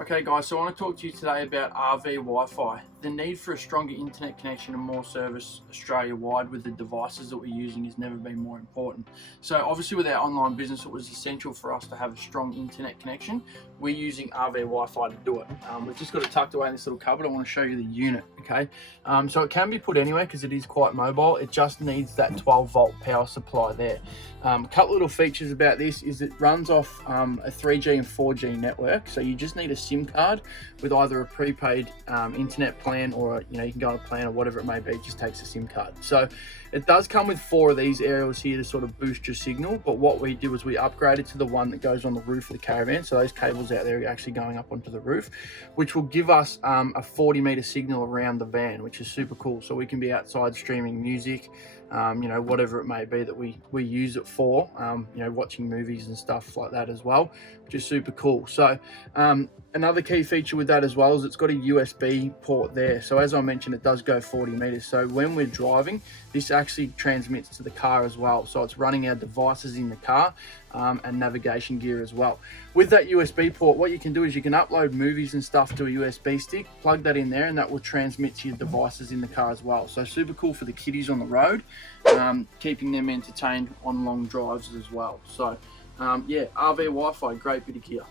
Okay guys, so I want to talk to you today about RV Wi-Fi. The need for a stronger internet connection and more service Australia-wide with the devices that we're using has never been more important. So obviously with our online business, it was essential for us to have a strong internet connection. We're using RV Wi-Fi to do it. We've just got it tucked away in this little cupboard. I want to show you the unit, okay? So it can be put anywhere because it is quite mobile. It just needs that 12-volt power supply there. A couple little features about this is it runs off a 3G and 4G network, so you just need a SIM card with either a prepaid internet plan or you can go on a plan or whatever it may be. It just takes a SIM card. So it does come with 4 of these aerials here to sort of boost your signal, but what we did was we upgraded to the one that goes on the roof of the caravan, so those cables out there are actually going up onto the roof, which will give us a 40-meter signal around the van, which is super cool. So we can be outside streaming music, whatever it may be that we use it for, watching movies and stuff like that as well, which is super cool. So another key feature with that as well is it's got a USB port there. So as I mentioned, it does go 40 meters. So when we're driving, this actually transmits to the car as well. So it's running our devices in the car and navigation gear as well. With that USB port, what you can do is you can upload movies and stuff to a USB stick, plug that in there, and that will transmit to your devices in the car as well. So super cool for the kiddies on the road, keeping them entertained on long drives as well. So yeah, RV Wi-Fi, great bit of gear.